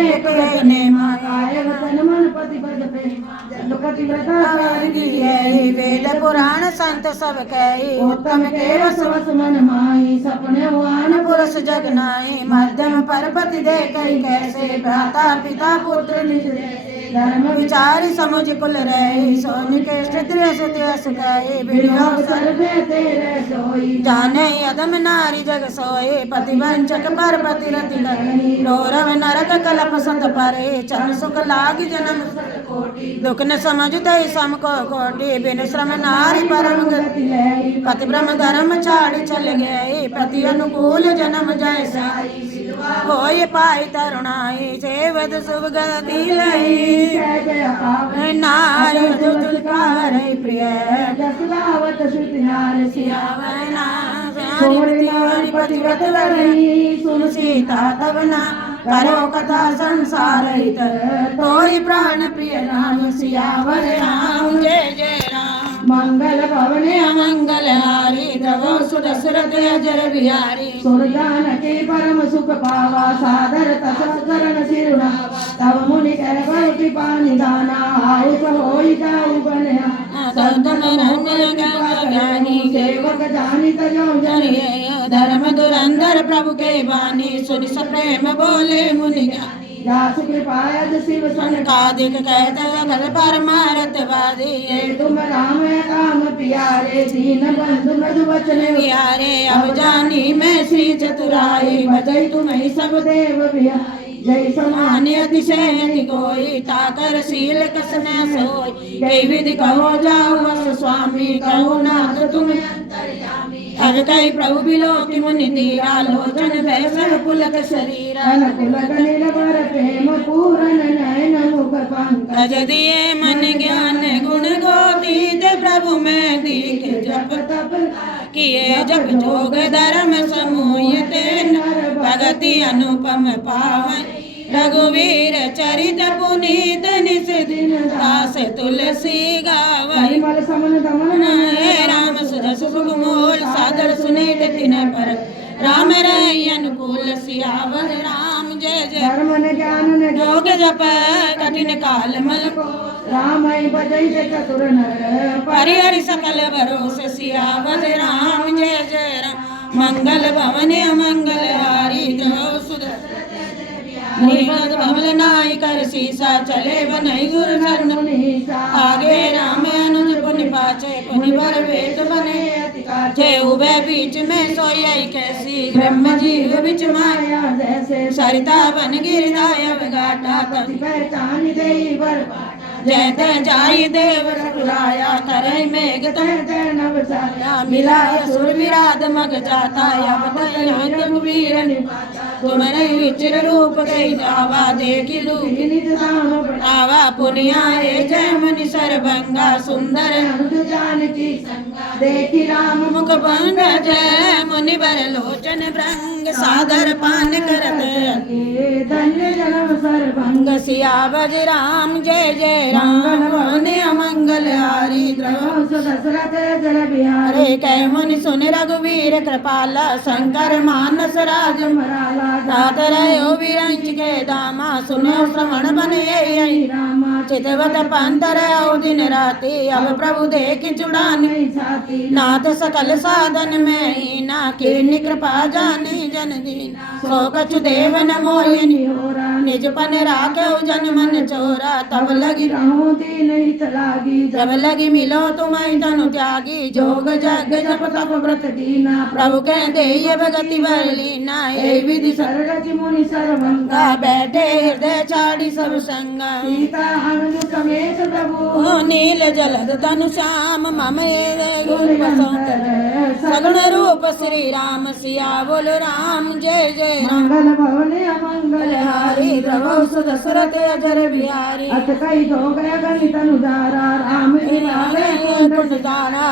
एक ने माया वचन मन पति पद प्रेम जग पतिव्रता वेद पुराण संत सब कही उत्तम के वस वस मन माही सपने हुआन पुरुष जग नाई मध्यम परपति दे कई कैसे भ्राता पिता पुत्र निज धर्म विचार समझ कुल रहे सोन के जाने अदम नारी जग सोए पति वंचक पर पति रति गौरव नरक कलप संत परे चरण सुख लाग जन्म दुख न समझते सम को कोटि बिन श्रम नारी परम गति पति ब्रह्म धर्म छाड़ चल गए पति अनुकूल जन्म जैसे होय पाई तरुणाई सेवत शुभ गति लई नारी तुलकार प्रिय जसलावत श्रुतिहार सियावना पतिव्रत सुन सीता तवना करो कथा संसार हित तोरी प्राण प्रिय राम सियावर राम जय जय राम मंगल भवने अमंगल हारी द्रवो सुदशरथ अजर बिहारी सुरजान के परम सुख पावा सादर तत्करण सिरुना तव मुनि कर कृपा निदाना आयुष होई जाऊ बनया ज्ञानी सेवक जानी तजो जनिए धर्म धुरंधर प्रभु के बानी सुन प्रेम बोले मुनि ज्ञानी दास कृपायद शिव सनकादिक कहत अगल परमारथ वादी ये तुम राम काम प्यारे दीन बंधु मधु वचन प्यारे अब जानी मैं श्री चतुराई बजै तुम्हें सब देव बिहारी जय समान अतिशय कोई ताकर शील कसने सोई कई विधि कहो जाओ वस स्वामी कहो नाथ तुम हर कई प्रभु बिलोक मुनि दीरा लोचन वैसह पुलक शरीर पुलक निरबर प्रेम पूरन नयन मुख पंकज दिए मन ज्ञान गुण गोतीत प्रभु में दीख जप तप किए जप जोग धर्म समूह नर भगति अनुपम पावन रघुवीर चरित पुनीत निस दिन दास तुलसी गावई राम सुजस सुख मोल सादर सुनीत तिन पर राम रही अनुकूल सियावर राम जय जय धर्म ज्ञान योग जप कठिन काल मल राम बजै चतुर नर परिहरि सकल भरोसे सियावर राम जय जय राम मंगल भवन अमंगल हारी द्रव सुध भवल नाई कर सीसा चले बनई गुरु शरण आगे राम अनुज पुनि पाचे पुनि बर वेद बने जे उभय बीच में सोई कैसी ब्रह्म जीव बिच माया जैसे सरिता बन गिरदाय घाटा तब पहचान देई बर जय तय जाई देव रघुराया करई मेघ तय नव साया मिलाय सुर विराध मग जाता अब तय वीर निपाता तुमरे विचिर रूप कई जावा देखी रूप आवा पुनियाए जय मुनि सरभंगा सुंदर अनुज जानकी संगा देखी राम मुख भंग जय मुनि बर लोचन भृंग सादर पान करत धन्य जन्म सरभंग सियावर राम जय जय राम वने अमंगल हारी द्रव दशरथ जल बिहारी कै मुनि सुन रघुवीर कृपाला शंकर मानस राज मराला तात रहो विरंच के दामा सुनो श्रवण बने रामा चितवत पंत रहो दिन राति अब प्रभु देख चुड़ाने नाथ सकल साधन में ही ना कीर्णि कृपा जाने जन दीना सो कछु देव न मोहि निहोरा निज पन राखे जन मन चोरा तब लगी रहूं दीन हित लागी जब लगी मिलो तुम्हें तनु त्यागी जोग जग जप तप व्रत दीना प्रभु कह दे भगति वर लीना ये विधि सरल मुनि सरभंगा बैठे हृदय छाड़ी सब संगा सीता अनुज समेत प्रभु नील जलद तनु श्याम मम सगुण रूप श्री राम सिया बोल राम जय जय मंगल भवने अमंगल हारी द्रव दशरथ अजर बिहारी अत कई दो गया गणित अनुदारा राम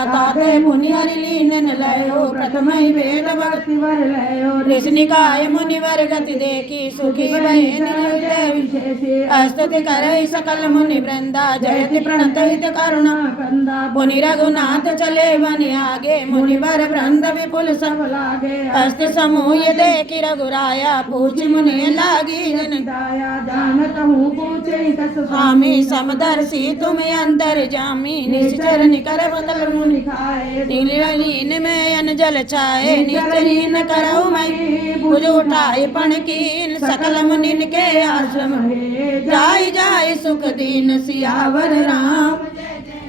ताते मुनि हरि लीन लयो प्रथम वेद भक्ति वर लयो ऋषिनिकाय मुनि वर गति देखी सुखी स्तुति करई सकल मुनि वृंदा जयति प्रणत हित करुणा कंदा मुनि रघुनाथ चले बनि आगे मुनि वर वृंद विपुल सब लागे अस्त समूह देखी रघुराया पूछ मुनि लागी जन दाया कहूँ पूछे तस स्वामी समदर्शी तुम अंतर जामी निश्चर निकर बदल मुनि खाए नीलीन में अनजल छाए निश्चरीन करऊ मैं भुज उठाए पण कीन सकल मुनिन के आश्रम जाय जाय सुख दीन सियावर राम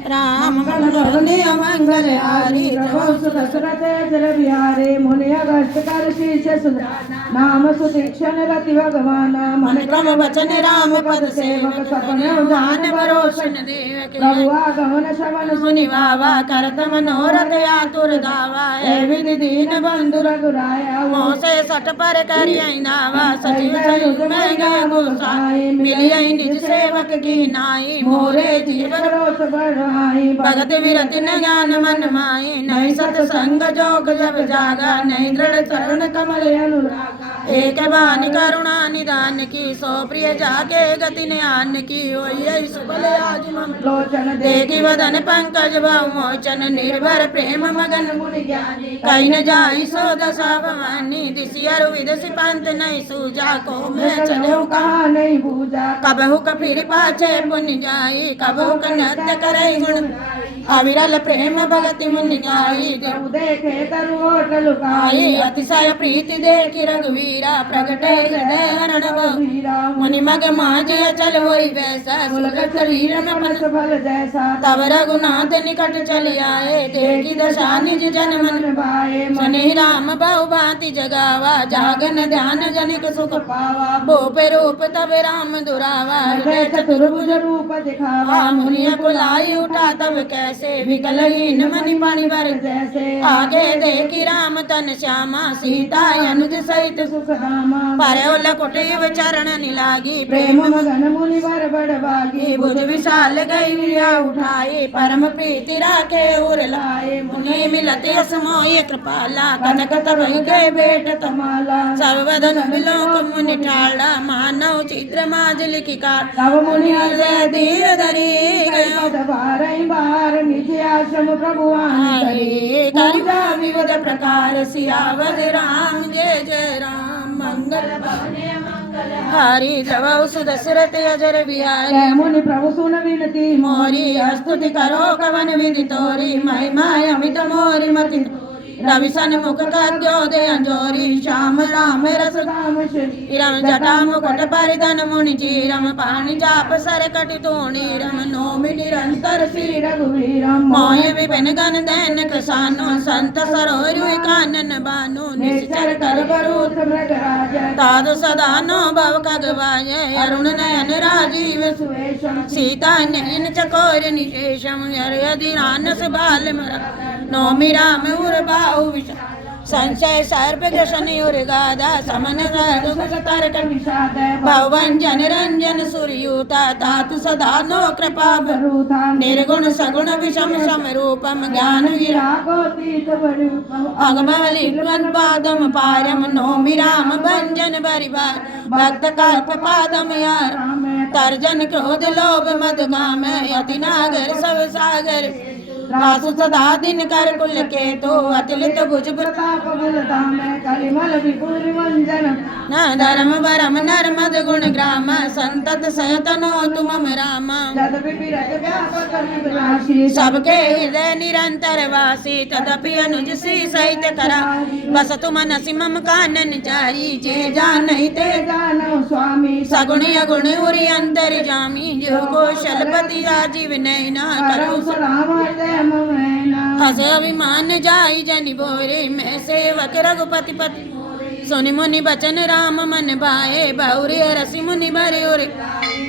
राम मंगल हारी दशरथ जल बिहारे मुनि अगस्त कर शीर्ष सुधा नाम सुतीक्षण रति भगवान मन क्रम वचन राम पद सेवक सपने दान भरोसन देव के प्रभु आगमन श्रवण सुनि वावा करत मनोरथ आतुर दावा ए विधि दीन बंधु रघुराया मोह से सठ पर करियई नावा सचिव सयुग में गए गोसाई मिलियई निज सेवक की नाई मोरे जीवन रोष बढ़ाई भगत विरति न ज्ञान मन माई नहीं सत्संग जोग जब जागा नहीं दृढ़ चरण कमल अनुरागा एक बानी करुणा निदान की सो प्रिय जाके गति न्यान की होई सुबल आज मम लोचन देखी वदन पंकज भाव मोचन निर्भर प्रेम मगन मुनि ज्ञानी कहीं न जाई सो दशा भवानी दिसियर विदसी पंत नहीं सूजा को मैं चले कहा नहीं पूजा कबहु कफिर पाछे पुण्य जाई कबहु कन्हत्य करे गुण अविरल प्रेम भगति मुनि गाई देखे तरुओट लुकाई आई अतिशय प्रीति देखी रघुवीरा प्रगटे हृदय हरण मुनि मग माजी अचल होई वैसा सुलगत शरीर में मनस फल जैसा तब रघुनाथ निकट चली आए देखी दशा निज जन मन भाए शनि राम बहु भांति जगावा जागन ध्यान जनिक सुख पावा भूप रूप तब राम दुरावा हृदय चतुर्भुज रूप दिखावा मुनिया बुलाई उठा तब कैसे विकलहीन मणि पानी भर जैसे आगे देखी राम तन श्यामा सीता अनुज सहित सुख धामा पर कुटीव चरण निलागी प्रेम मगन मुनि वर बड़वागी भुज विशाल गई उठाई परम प्रीति राखे उर लाए मुनि मिलते असमोय कृपाला कनक तब गए बेट तमाला सर्वधन बिलोक मुनि ठाड़ा मानव चित्र माज लिखी काट तब मुनि धीर धरी गयो बार निज आश्रम प्रभु आए पूजा विविध प्रकार सियावर राम जय जय राम मंगल हरि द्रवौ सुदशरथ अजर बिहारी मुनि प्रभु सुन विनती मोरी स्तुति करो कवन विधि तोरी महिमा अमित मोरी मति रवि सन मुख कद्योदय अंजोरी श्याम राम रस राम श्री रम जटा मुकुट परिधन मुनि चीरम पाणि चाप सर कटि तोणी रम नोमि निरंतर श्री रघुवीरम मोय विपिन गण दैन कृसानो संत सरोरु कानन बानु निश्चर कर करूथ मृगराज तादु सदा नो भव खगवाय अरुण नयन राजीव सुवेशम सीता नयन चकोर निशेषम यदि रानस बाल मरा नौमि राम उर बाहु विष संशय सर्प ग्रसन उर गादा समन तारक विषाद भवन रंजन सूर्यूता तातु सदा नो कृपा रूथा निर्गुण सगुण विषम समरूपम ज्ञान गिरा रागोतीत वरूपम अगमलिंगन पादम पारम नौमि राम भंजन बरिवार भक्त कल्प पादम यार तर्जन क्रोध लोभ मद काम यति नागर सब सागर रासु सदा दिन कर कुल के तो अतुलित भुज प्रताप बुलता में कलिमल विपुल मंजन न धर्म वरम नर्मद गुण ग्राम संतत सयतनो तुम राम जदपि विरत व्यापक विलासी सबके हृदय निरंतर वासी तदपि अनुज श्री सहित करा बस तुम नसी मम कानन चारी जे जान ते जानो स्वामी सगुण अगुण उरि अंतर जामी जो कौशलपति राजीव नैना करो सलाम हस अभिमान जाई जनि बोरे मैं सेवक रघुपति पति सुनि मुनि बचन राम मन भाए बहुरे रसी मुनि भरे उरे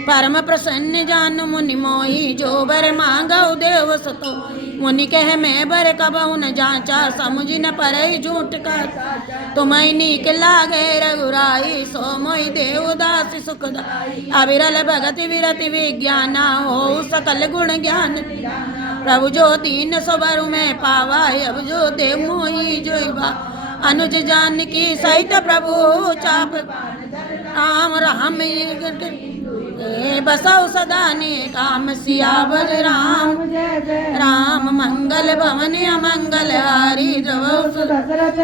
परम प्रसन्न जान मुनि मोही जो बर मांगो देव सतो मुनि कह मैं बर कबहु न जांचा समुझ न परई झूठ का तुम्हें नीक लागे रघुराई सो मोहि देव दास सुखदा अविरल भगति विरति विज्ञाना हो सकल गुण ज्ञान प्रभु जो दीन सोबरु में पावा अब जो दे मोही जोइबा अनुज जान की सहित प्रभु चाप राम राम बसौ सदा ने काम सियावर राम राम मंगल भवन अमंगल हारी द्रवौ दशरथ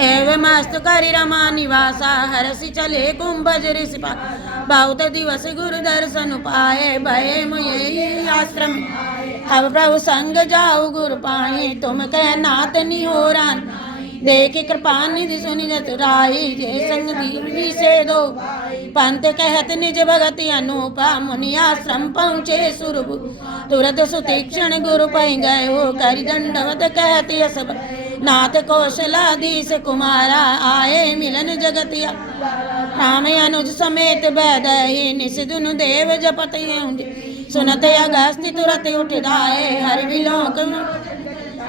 एवं मस्त करि रमा निवासा हरसि चले कुंभज ऋषि बहुत दिवस गुरु दर्शन पाए भय मुझे आश्रम अब प्रभु संग जाओ गुरु पाए तुम कह नाथ निहोरान देखी कृपा निधि सुनि जत राई जे संग दीवी से दो पंत कहत निज भगति अनूपा मुनि आश्रम पहुँचे सुरभु तुरत सुतीक्षण गुरु पै गए हो करि दंडवत कहती सब नाथ कौशलाधीश कुमारा आए मिलन जगतिया राम अनुज समेत बैदही निस दुनु देव जपत सुनत अगस्त्य तुरत उठ दाए हर विलोक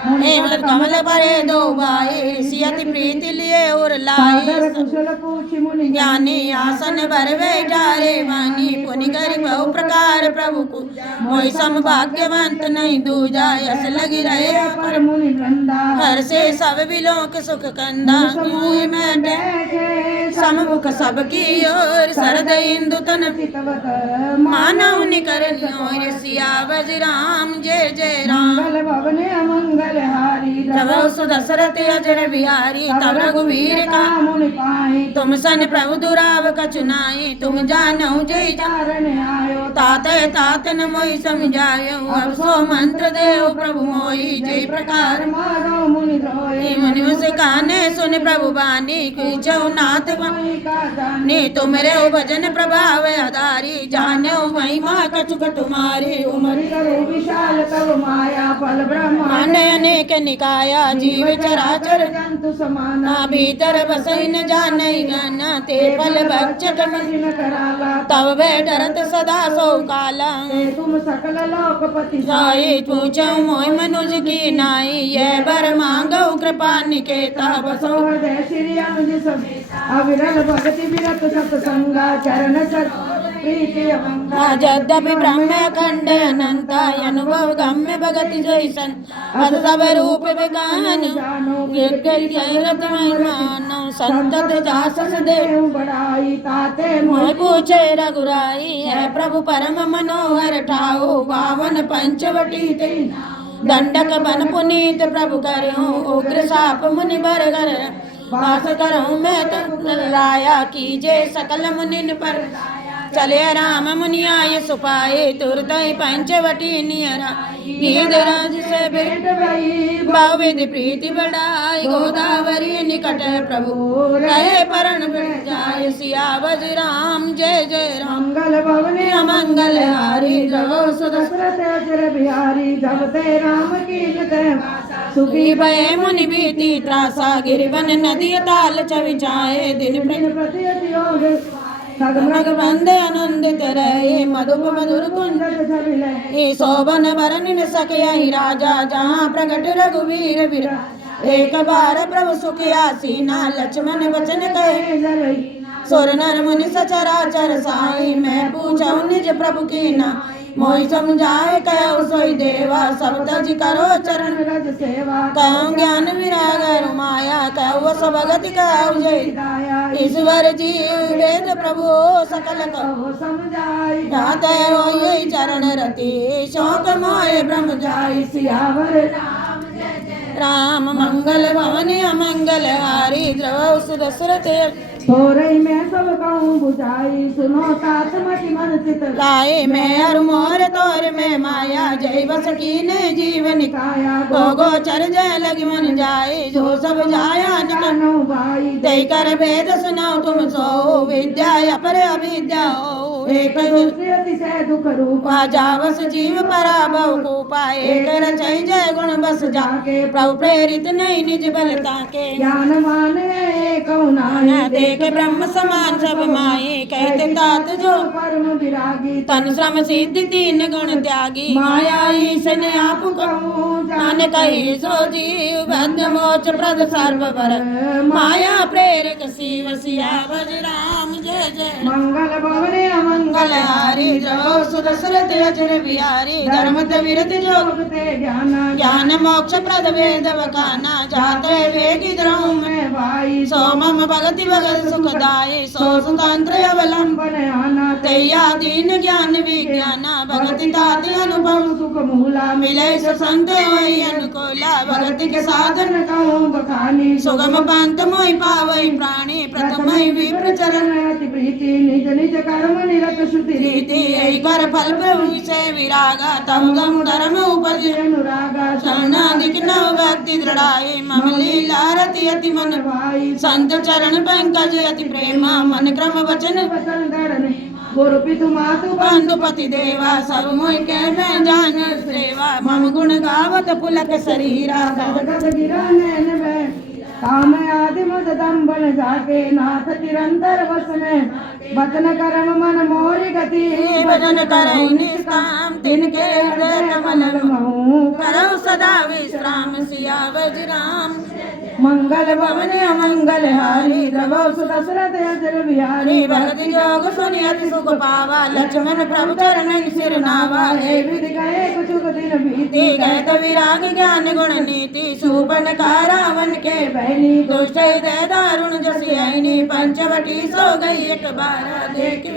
कमल भरे दो भाई सियति प्रीति लिए और लाई कुशल पूछि मुनि ज्ञानी आसन भर बैठारे वानी पुनि करि बहु प्रकार प्रभु को मोहि सम भाग्यवंत नहीं दूजा यस लगी रहे पर मुनि वृंदा हर से सब विलोक सुख कंदा मुहि में सममुख सबकी ओर सरद इंदु तन चितवत मानव निकरन और सियावज राम जय जय राम मंगल भवने अमंगल हारी तब सुदशरथ अजर बिहारी तब रघुवीर का मुनि पाई तुम सन प्रभु दुराव कचुनाई तुम जानऊ जय चारण आयो तात तात न मोहि समझायो अब सो मंत्र देव प्रभु मोहि जय प्रकार मारो मुनि रोए मुनि से काने सुन प्रभु बानी कुचौ नाथ का जान ने तुमरे भजन प्रभाव आधारी जानो महिमा कछु तुम्हारे उमर करो विशाल तव माया फल ब्रह्मांड अनेक निकाया जीव चराचर जंतु समाना भीतर बसई न जाने गाना ते फल भक्षक मन न कराला तब वे डरत सदा सो काला ते तुम सकल लोकपति जाई पूछो मोय मनुज की नाई ये बर मांगो कृपा निकेता बसो हृदय श्री अनुज सब अविरल भक्ति विरत सत्संगा चरण सत प्रीति अमंगा यद्यपि ब्रह्म खंड अनंत अनुभव गम्य भगति जैसन अस सब रूप विज्ञान मानो संतत जासस देव बड़ाई ताते मोह पूछे रघुराई है प्रभु परम मनोहर ठाओ पावन पंचवटी ते दंडक बन पुनीत प्रभु करो उग्र साप मुनि बरगर वास करो मैं तराया कीजे सकल मुनि पर चले राम मुनि आय सुपाए तुरत पंचवटी नियरा गिरिराज से भेंट भाविद प्रीति बढ़ाई गोदावरी निकट प्रभु रहे परण जाय सियावज राम जय जय राम मंगल भवने मंगल हारी द्रवो दशरथ अजर बिहारी जब ते राम की जय सुखी भय मुनि भीति त्रासा गिरिवन नदी ताल चविचाए दिन प्रति योग सगमग बंदे आनंदित रहे मधुप मधुर कुंज ये शोभन भरन न सकिया राजा जहाँ प्रकट रघुवीर वीर एक बार प्रभु सुखिया सीना लक्ष्मण वचन कहे सुर नर मुनि सचराचर साई मैं पूछऊ निज प्रभु की ना मोहि समझाए कहो सोई देवा सब तज करो चरण रज सेवा कहो ज्ञान विराग माया कहो स्वगति कहो जय ईश्वर जी वेद प्रभु सकल कहो समझाई जाते हो यही चरण रति शोक मोय ब्रह्म जाय सियावर राम मंगल भवन अमंगल हारी द्रव सुदशरथ थोरई में सब कहूँ बुझाई सुनो तात मति मन चित लाए मैं हर मोर तोर में माया जय बस की ने जीवन काया गो चर जय लग मन जाए जो सब जाया निकल नो भाई ते कर भेद सुनाओ तुम सो विद्या अपर अविद्या हो एक दूसरे अतिशय दुख रूपा जावस जीव पराभव को पाए एक रचय जय गुण बस जाके प्रभु प्रेरित नहीं निज बलता के ज्ञान मान न देख ब्रह्म समान सब माये कहते तात जो परम विरागी तन श्रम सिद्धि तीन गुण त्यागी माया ईशन आप कहूँ कही सो जीव बद्ध मोच प्रद सर्वर माया प्रेरक शिव सियावज राम जय जय मंगल भवने मंगल हारी द्रव सुदशरथ अजर बिहारी धर्म विरत जोग ते ज्ञान ज्ञान मोक्ष प्रद वेद वकाना जाते वेगी द्रव में भाई सोमम भगति भगत सुखदायी सो सुतंत्र अवलंब बन आना तैया दीन ज्ञान विज्ञान भगति दाति अनुभव सुख मूला मिले संत होई अनुकूला भगति के साधन कहूँ बखानी सुगम पंथ मोहि पावई प्राणी प्रथम विप्र चरण अति प्रीति निज निज कर्म निरत श्रुति रीति यही कर फल प्रभु से विरागा तम गम धर्म उपज अनुरागा शरणादिक नव भक्ति दृढ़ाई मम लीला रति अति मन भाई संत चरण पंकज अति प्रेमा मन क्रम वचन वचन धरने गुरु पितु मातु बंधु पति देवा सब मोहि के मैं जान सेवा मम गुण गावत पुलक शरीरा गद गिरा नैन में काम आदि मद दम्बन जाके नाथ निरंतर वसने वचन कर्म मन मोरी गति भजन करई निष्काम तिनके हृदय कमल महू करौ सदा विश्राम सियावर राम मंगल भवन अमंगल हारी द्रवौ सुदशरथ अजर बिहारी हरि भगत योग सुनि अति सुख पावा लक्ष्मण प्रभु चरण सिर नावा हे विधि गए कुछ दिन बीती ती गए तो विराग ज्ञान गुण नीति सुपन का रावण के बहनी दुष्ट हृदय दारुण जसी आईनी पंचवटी सो गई एक बार देख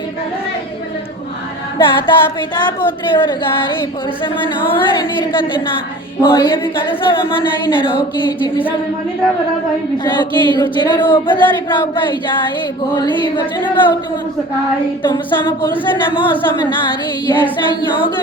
दाता पिता पुत्र और गारी पुरुष मनोहर निर्गत ना होय विकल सब मन न रोकी जिन रवि मणि द्रव रवि रोकी रुचिर रूप धरि प्रभु पै जाए बोली वचन बहुत मुस्काई तुम सम पुरुष नमो सम नारी यह संयोग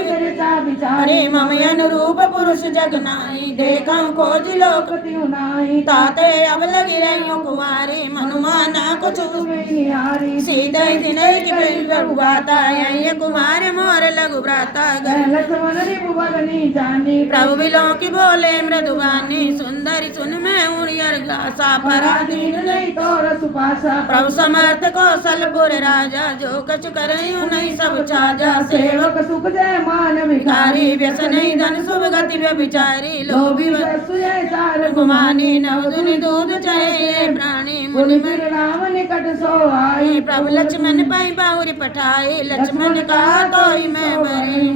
विचार हरे मम अनुरूप पुरुष जग नाई देखा खोज लोक नाई ताते अब लगी रही कुमारी मनुमाना कुछ निहारी सीधे दिनई की प्रभुवाता यही कुमार मोर लघु भ्राता लक्ष्मण रिपु भगनी जानी प्रभु बिलों की बोले मृदुबानी सुंदरी सुन मैं उड़ियर गासा पराधीन नहीं तोर सुपासा प्रभु समर्थ कौशलपुर राजा जो कछु करई नहीं सब छाजा सेवक सेवक सुख जय मान भिखारी भिखारी व्यसन धन शुभ गति व्यभिचारी लोभी सुजय चार गुमानी नवदुनि दूध चढ़े प्राणी मुनि मुनि राम निकट सो आई प्रभु लक्ष्मण पाई बाहुरी पठाई लक्ष्मण कहा तो ही मैं मरी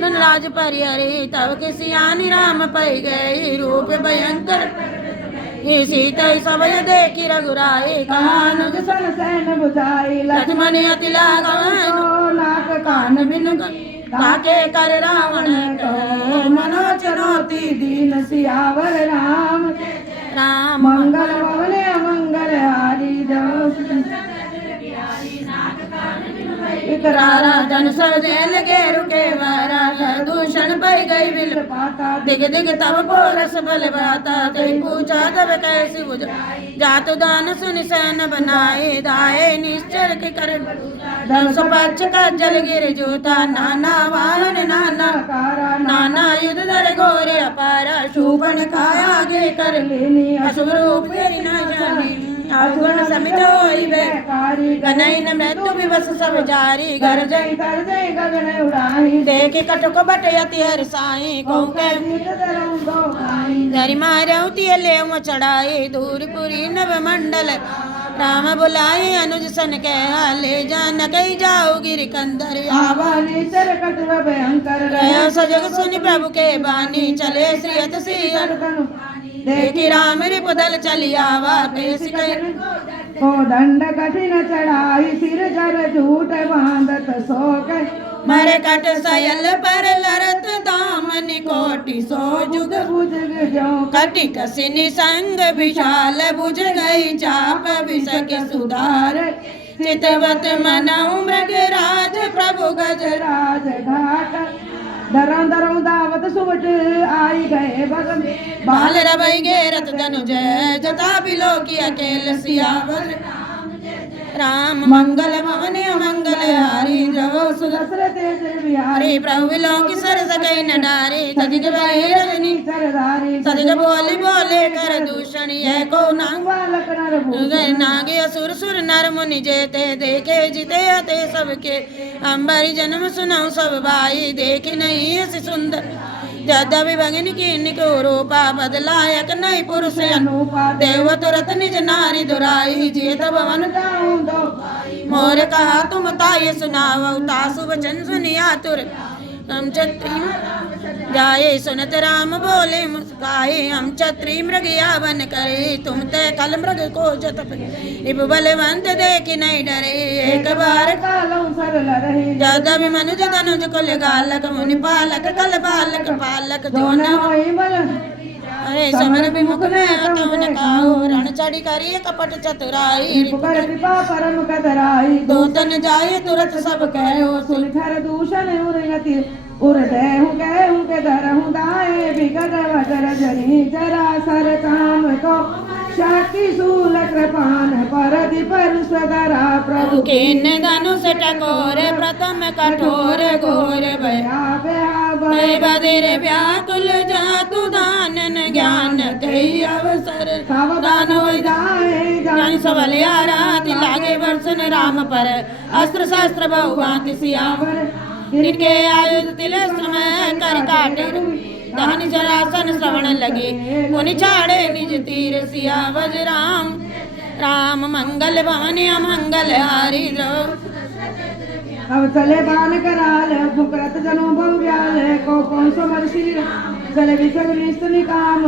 ननराज परिहरी तब के सियानी राम पै गई रूप भयंकर ये सीता सबय देखी रघुराई कहा अनुज सन सैन बुझाई लक्ष्मण अति लागा नाक कान बिन काके कर रावण कहो मनो चुनौती दीन सियावर राम राम मंगल भवन अमंगल हारी इकरारा जन सब जेल के रुके वारा दूषण पै गई बिल पाता दिग दिग तब पोरस बल भाता ते पूछा तब कैसी बुझ जातु दान सुनि सैन बनाए दाए निश्चर के कर दस पक्ष का जल गिर जोता नाना वाहन नाना कारा नाना युद्ध धर गोरे अपारा शूभन खाया आगे कर लेनी अशुभ रूप तेरी न जानी अवगुण समित होई वे कारी गनई न मृत्यु विवश सब जारी घर जय कर जय गगन उड़ाई देखे कटुक बट यति हर साई कहूँ के धरि मारऊ तियले चढ़ाई दूरपुरी नव मंडल राम बुलाए अनुज सन कह ले जान कही जाओ गिर कंदर आवानी चर कटुआ भयंकर गया सजग सुनि प्रभु के बानी चले श्रीयत सिंह देखी राम रिपुदल चली आवा पेश कर को दंड कठिन चढ़ाई सिर जर झूठ बांधत सो गए मरे कट सयल पर लरत दामन कोटि सो जुग बुझ जो कटि कसिनि संग विशाल बुझ गई चाप विसक सुधार चितवत मनऊ मृग राज प्रभु गज राज घाट दरौ दरौ दावत सुबट आई गए भगन बाल रवै घेरत धनु जय जता बिलो की अकेल सियावर राम मंगल भवन अमंगल हारी द्रव सुदर्शन दशरथ बिहारी हरे प्रभु बिलो की सर सकई न डारे तदिक भय रजनी सरदारी तदिक बोले बोले कर दूषण यह को नांग बालक नर भूषण नागे असुर सुर नर मुनि जेते देखे जिते अते सबके अंबरी जन्म सुनाऊ सब भाई देखे नहीं ऐसी सुंदर यद्यपि भगिन की को रूपा बदलायक नहीं पुरुष अनुपा देव तुरत निज नारी दुराई जेत भवन जाऊं दो मोर कहा तुम ताये सुनावो तासु वचन सुनिया तुर हम छत्री जाए सुनत राम बोले मुस्काए हम छत्री मृगया बन करे तुम ते कल मृग को जत इब बलवंत देख नहीं डरे एक बार कालों सरल रहे जद भी मनुज तनुज कुल गालक मुनि पालक कल बालक पालक जो न होई बल अरे समर विमुख में तुमने काहो रण चढ़ी करिए कपट चतुराई पुकार कृपा परम कतराई दो तन जाए तुरंत सब कहो सुन खर दूषण उरयति उरदहु कहु के धरहु दाए विगत वजर जनी जरा सर काम को शक्ति शूल कृपान परदि पर सदरा प्रभु किन धनुष टकोर प्रथम कठोर घोर भया भय बधिर व्याकुल जातु दानन ज्ञान कही अवसर सावधान हो जान सबल आराधि लागे वर्षन राम पर अस्त्र शास्त्र बहुभांति सियावर जिनके आयुध तिल समय कर काटे दान जरासन श्रवण लगे मुनि छाड़े निज तीर सियावज राम राम मंगल भवन अमंगल हारी द्रव अब चले बान कराल फुकरत जनो बहु व्याल को कौन सो मर्षि चले विसग निस्त निकाम